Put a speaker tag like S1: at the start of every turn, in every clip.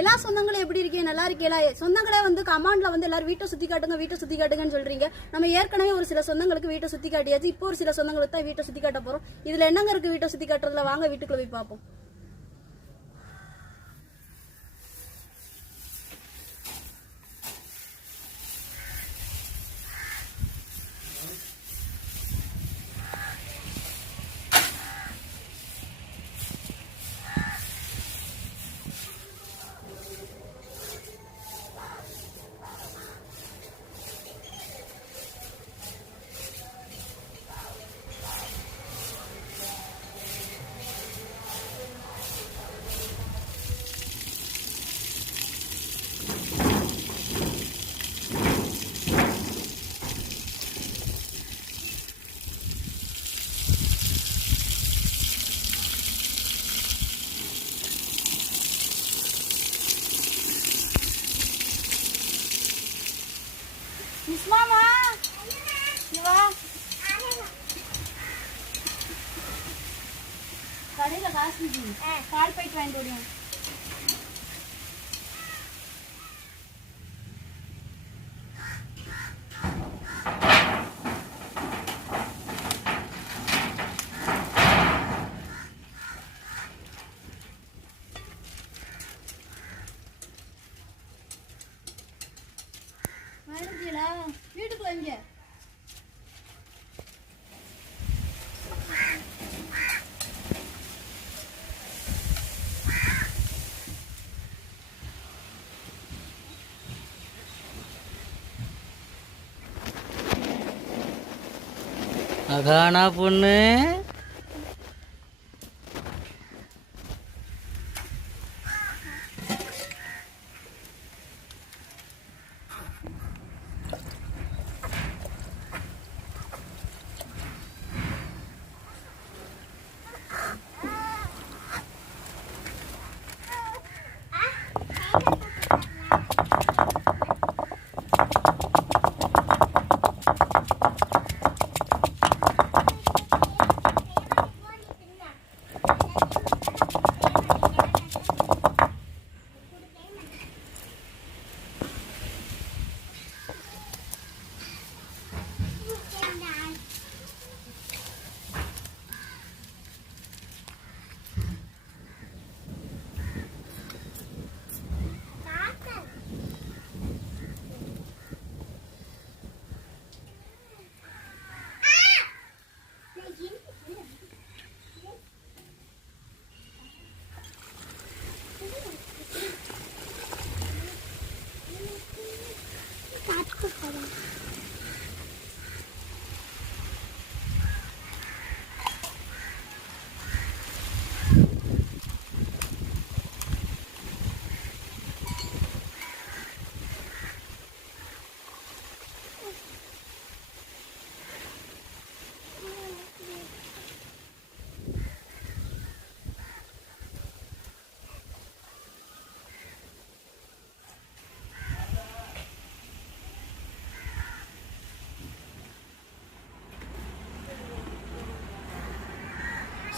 S1: எல்லா சொந்தங்களும் எப்படி இருக்கீங்க நல்லா இருக்கீங்களா சொந்தங்களே வந்து கமாண்ட்ல வந்து எல்லாரும் வீட்டை சுத்தி காட்டுங்க வீட்டை சுத்தி காட்டுங்கன்னு சொல்றீங்க நம்ம ஏற்கனவே ஒரு சில சொந்தங்களுக்கு வீட்டை சுத்தி காட்டியாச்சு இப்போ ஒரு சில சொந்தங்களுக்கு தான் வீட்டை சுத்தி காட்ட போறோம் இதுல என்னங்க இருக்கு வீட்டை சுத்தி காட்டுறதுல வாங்க வீட்டுக்குள்ள போய் பார்ப்போம் இஸ்மாமா வா கடையில் காசு கால் போயிட்டு வாங்கிட்டு ஓடியும் அதானா வீட்டுக்கு பொண்ணு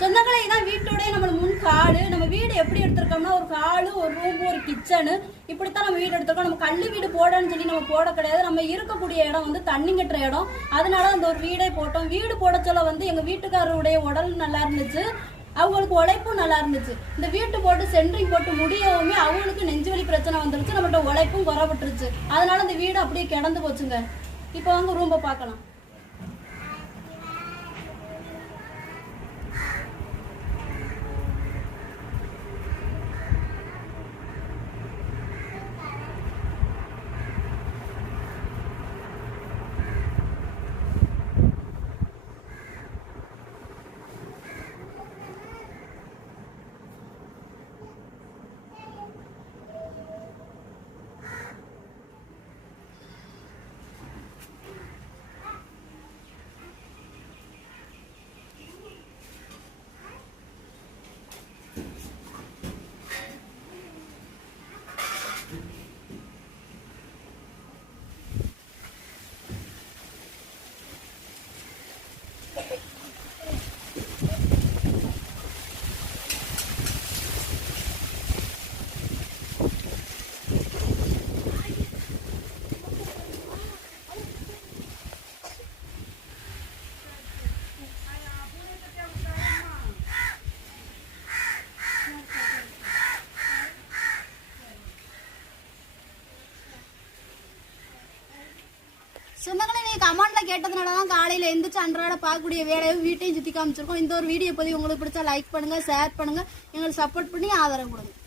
S1: சொந்தங்களே தான் வீட்டோடய நம்ம முன் காடு நம்ம வீடு எப்படி எடுத்திருக்கோம்னா ஒரு காடு ஒரு ரூம் ஒரு கிச்சனு இப்படித்தான் நம்ம வீடு எடுத்திருக்கோம் நம்ம கல் வீடு போடணும்னு சொல்லி நம்ம போட கிடையாது நம்ம இருக்கக்கூடிய இடம் வந்து தண்ணி கட்டுற இடம் அதனால அந்த ஒரு வீடே போட்டோம் வீடு போட சொல்ல வந்து எங்கள் வீட்டுக்காரருடைய உடல் நல்லா இருந்துச்சு அவங்களுக்கு உழைப்பும் நல்லா இருந்துச்சு இந்த வீட்டு போட்டு சென்ட்ரிங் போட்டு முடியவுமே அவங்களுக்கு நெஞ்சுவலி பிரச்சனை வந்துருச்சு நம்மள்ட்ட உழைப்பும் குறைபட்டுருச்சு அதனால இந்த வீடு அப்படியே கிடந்து போச்சுங்க இப்போ வந்து ரூம்பை பார்க்கலாம் கேட்டதுனால தான் காலையில் எந்திரிச்சு அன்றாட பார்க்கக்கூடிய வேலையும் வீட்டையும் சுற்றி காமிச்சிருக்கோம் இந்த ஒரு வீடியோ போய் உங்களுக்கு பிடிச்சா லைக் பண்ணுங்கள் ஷேர் பண்ணுங்க எங்களுக்கு சப்போர்ட் பண்ணி ஆதரவு கொடுங்க